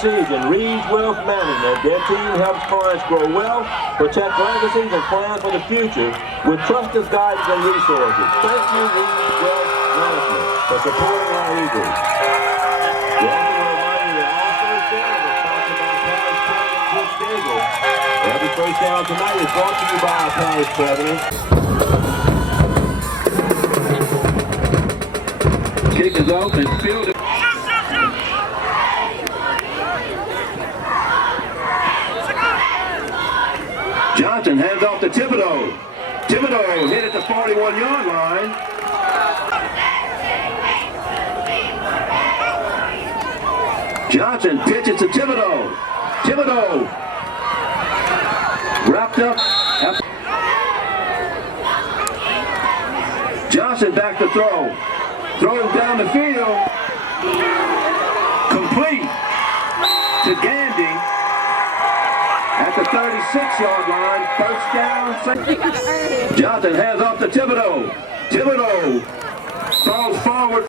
Precision, Reed's Wealth Management. Their team helps clients grow wealth, protect legacies, and plan for the future with trusted guidance and resources. Thank you, Reed's Wealth Management, for supporting our Eagles. We also want to remind you that all first down is sponsored by Parish President Chris Gable. Every first down tonight is brought to you by our Parish President. Kick is off and fielded. Johnson hands off to Thibodeau. Thibodeau hit at the 41-yard line. Johnson pitches to Thibodeau. Thibodeau wrapped up. Johnson back to throw. Throws down the field. Complete to Gandy at the 36-yard line. First down. Johnson hands off to Thibodeau. Thibodeau throws forward.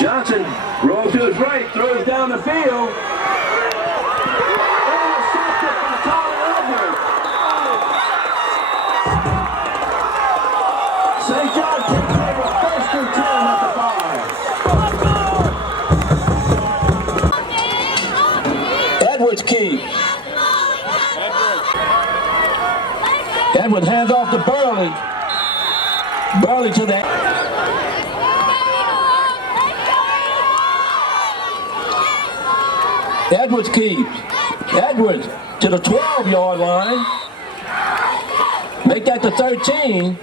Johnson rolls to his right, throws down the field. St. John takes over first and 10 at the 5. Edwards keeps. Edwards hands off to Burley. Burley to the... Edwards keeps. Edwards to the 12-yard line. Make that to 13.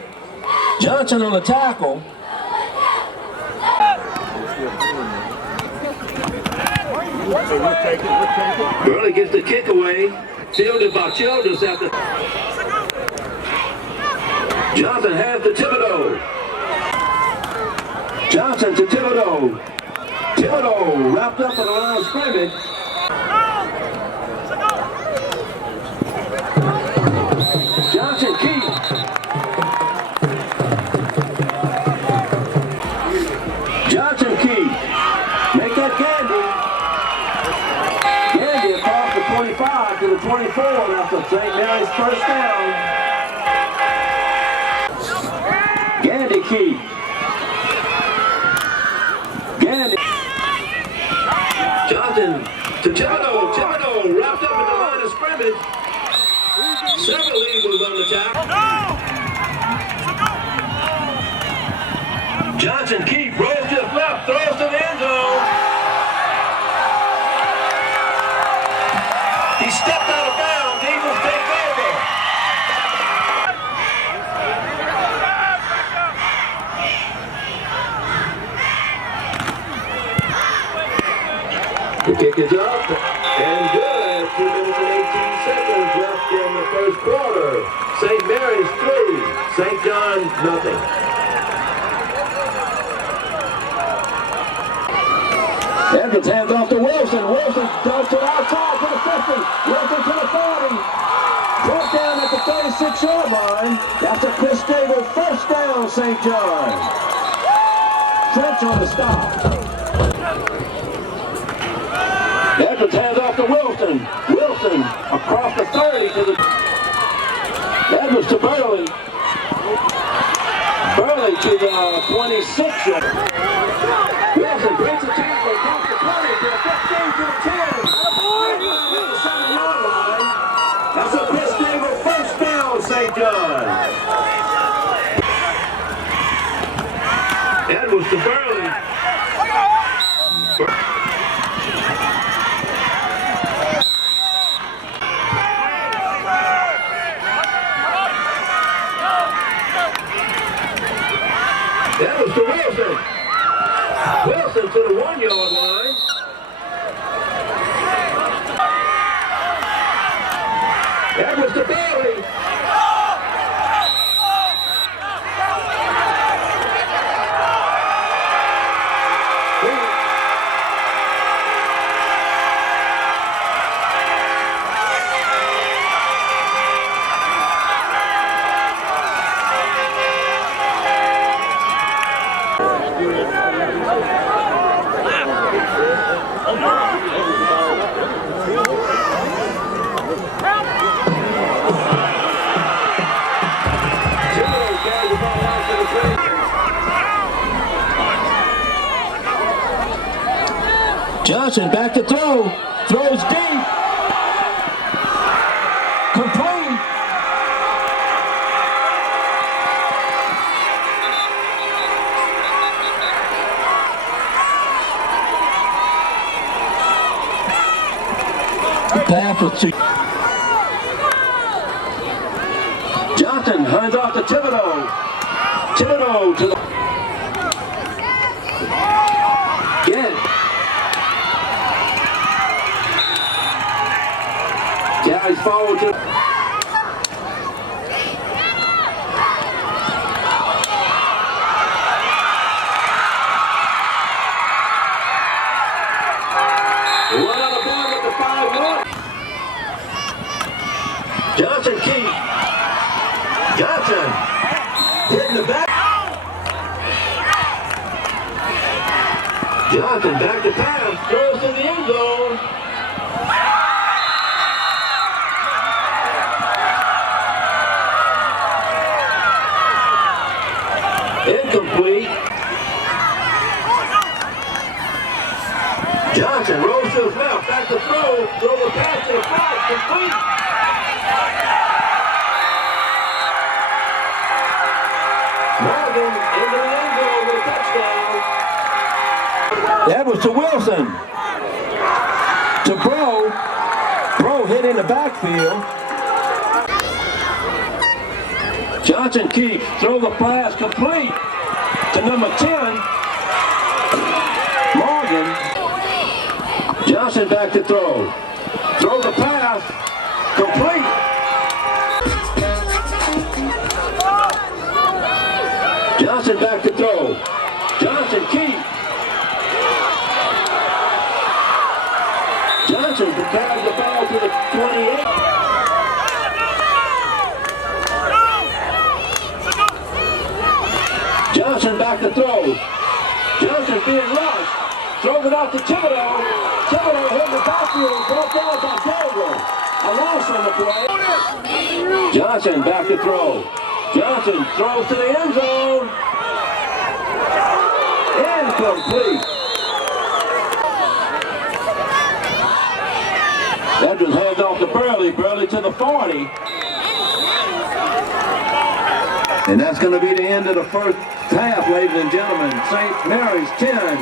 Johnson on the tackle. Burley gets the kick away. Fielded by Childress at the... Johnson has to Thibodeau. Johnson to Thibodeau. Thibodeau wrapped up in the line of scrimmage. Johnson keeps. Johnson keeps. Make that Gandy. Gandy across the 25 to the 24 after St. Mary's first down. Gandy keeps. Gandy. Johnson to Thibodeau. Thibodeau wrapped up at the line of scrimmage. Several Eagles on the tackle. Johnson keeps, rolls to the left, throws to the end zone. He stepped out of bounds. Eagles take over. The kick is up and good. 2 minutes and 18 seconds left in the first quarter. St. Mary's 3, St. John nothing. Edwards hands off to Wilson. Wilson goes to the outside to the 50. Wilson to the 40. Brought down at the 36-yard line. That's a Chris Gable first down, St. John. French on the stop. Edwards hands off to Wilson. Wilson across the 30 to the... Edwards to Burley. Burley to the 26-yard. Wilson breaks the tackle across the 20 to the 15 to the 10. The 7-yard line. That's a Chris Gable first down, St. John. Edwards to Burley. Edwards to Wilson. Wilson to the 1-yard line. Edwards to Bailey. Johnson back to throw. Throws deep. Complete. The pass was to Johnson. Hands off to Thibodeau. Thibodeau to the get it. Carries forward to one on the board with the 5-1. Johnson keep. Johnson hitting the back. Johnson back to pass. Throws to the end zone. Incomplete. Johnson rolls to his left, back to throw. Throw the pass to the front, complete. Morgan into the end zone with a touchdown. That was to Wilson. To Bro. Bro hit in the backfield. Johnson keeps, throw the pass complete to number 10, Morgan. Johnson back to throw. Throw the pass complete. Johnson back to throw. Johnson keeps. Johnson carries the ball to the 28. Johnson back to throw. Johnson being rushed. Throws it out to Thibodeau. Thibodeau hit the backfield. Brought down by Delver. A loss on the play. Johnson back to throw. Johnson throws to the end zone. Incomplete. That just hands off to Burley. Burley to the 40. And that's going to be the end of the first half, ladies and gentlemen. St. Mary's 10.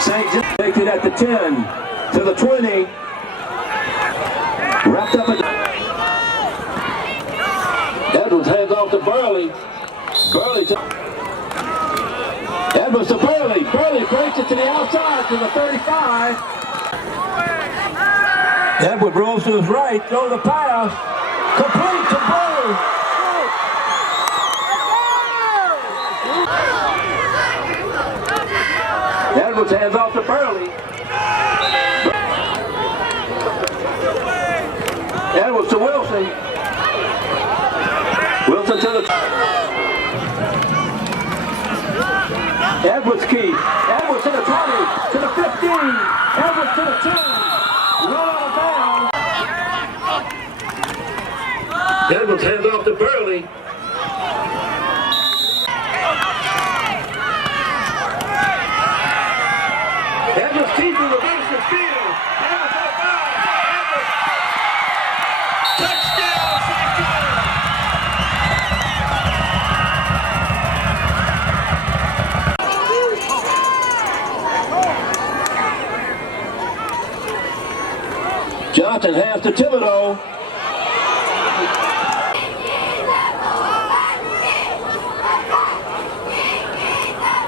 St. John takes it at the 10 to the 20. Wrapped up at Edwards hands off to Burley. Burley to Edwards to Burley. Burley breaks it to the outside to the 35. Edwards rolls to his right. Throw the pass. Complete to Burley. Edwards hands off to Burley. Edwards to Wilson. Wilson to the... Edwards keep. Edwards to the 20, to the 15. Edwards to the 10. Run out of bounds. Edwards hands off to Burley. Edwards keeping the base of field. Edwards at five. Edwards. Touchdown, St. Johnson. Johnson hands to Thibodeau.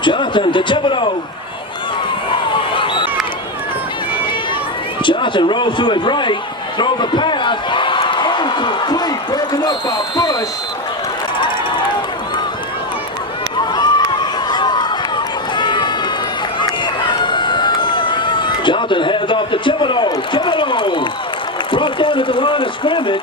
Johnson to Thibodeau. Johnson rolls to his right, throws the pass, incomplete, broken up by Bush. Johnson hands off to Thibodeau. Thibodeau brought down at the line of scrimmage.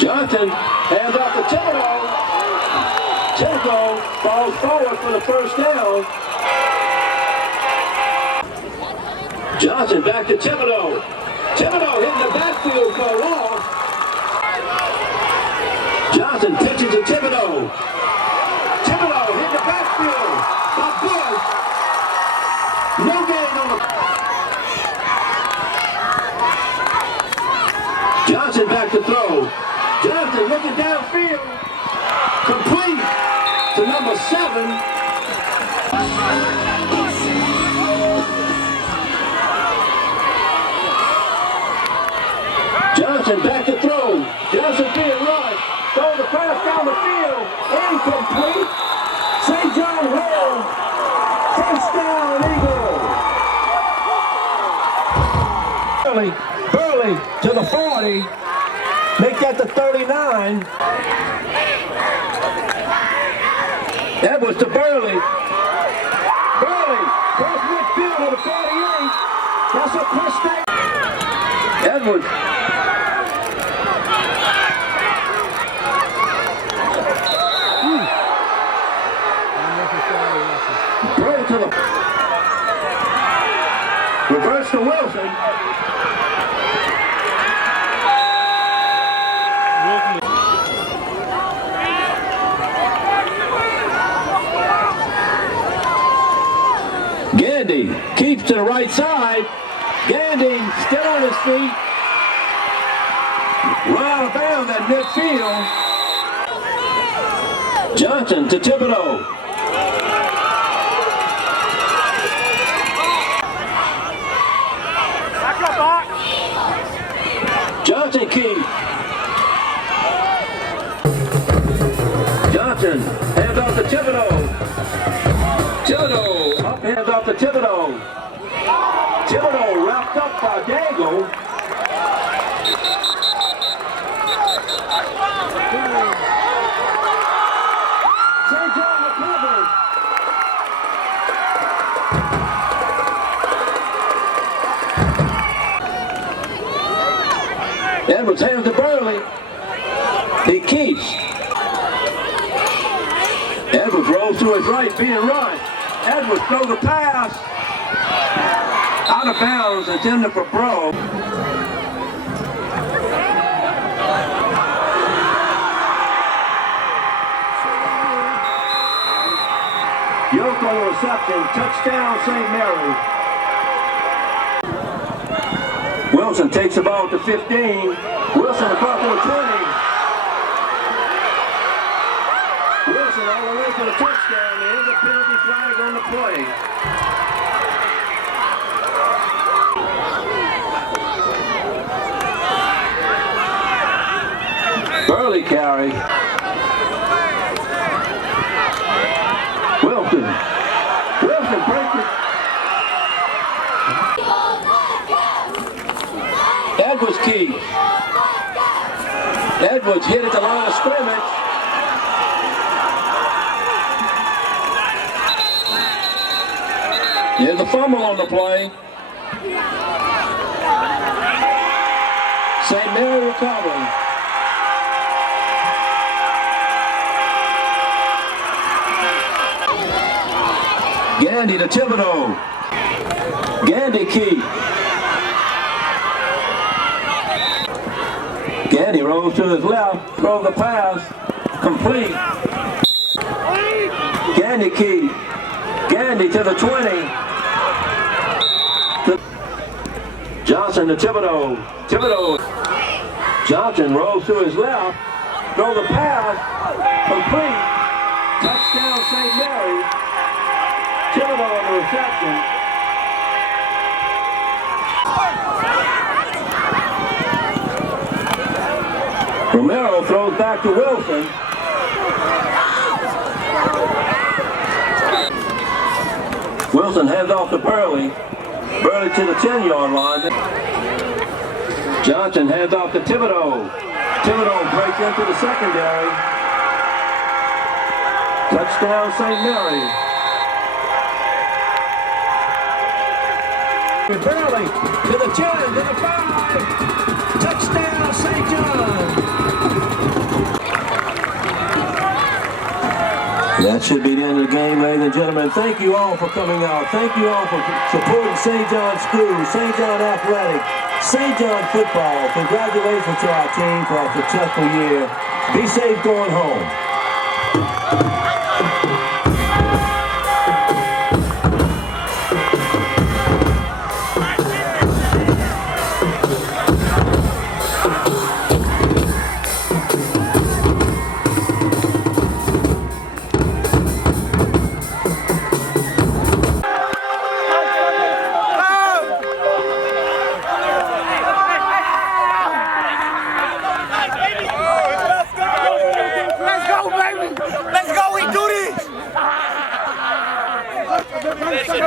Johnson hands off to Thibodeau. Thibodeau falls forward for the first down. Johnson back to Thibodeau. Thibodeau hitting the backfield for a loss. Johnson pitches to Thibodeau. Burley. Burley to the 40. Make that the 39. Edwards to Burley. Burley goes midfield to the 48. That's a quick stay. Edwards. Burley to the... Reverse to Wilson. Gandy keeps to the right side. Gandy still on his feet. Run out of bounds at midfield. Johnson to Thibodeau. Johnson keeps. Johnson hands off to Thibodeau. Thibodeau up, hands off to Thibodeau. Thibodeau wrapped up by Dangle. St. John recovers. Edwards hands to Burley. He keeps. Edwards rolls to his right, being run. Edwards throws a pass. Out of bounds, it's in there for Bro. Yoko reception, touchdown St. Mary. Wilson takes the ball to 15. Wilson across to the 20. Wilson all the way to the touchdown. There is a penalty flag on the play. Burley carry. Wilson. Wilson breaks it. Edwards key. Edwards hit at the line of scrimmage. There's a fumble on the play. St. Mary recovering. Gandy to Thibodeau. Gandy key. Gandy rolls to his left, throws the pass, complete. Gandy key. Gandy to the 20. Johnson to Thibodeau. Thibodeau. Johnson rolls to his left, throws the pass, complete. Touchdown St. Mary. Thibodeau on the reception. Romero throws back to Wilson. Wilson hands off to Burley. Burley to the 10-yard line. Johnson hands off to Thibodeau. Thibodeau breaks into the secondary. Touchdown St. Mary. Burley to the 10, to the 5. Touchdown St. John. That should be the end of the game, ladies and gentlemen. Thank you all for coming out. Thank you all for supporting St. John Schools, St. John Athletic, St. John Football. Congratulations to our team for a successful year. Be safe going home.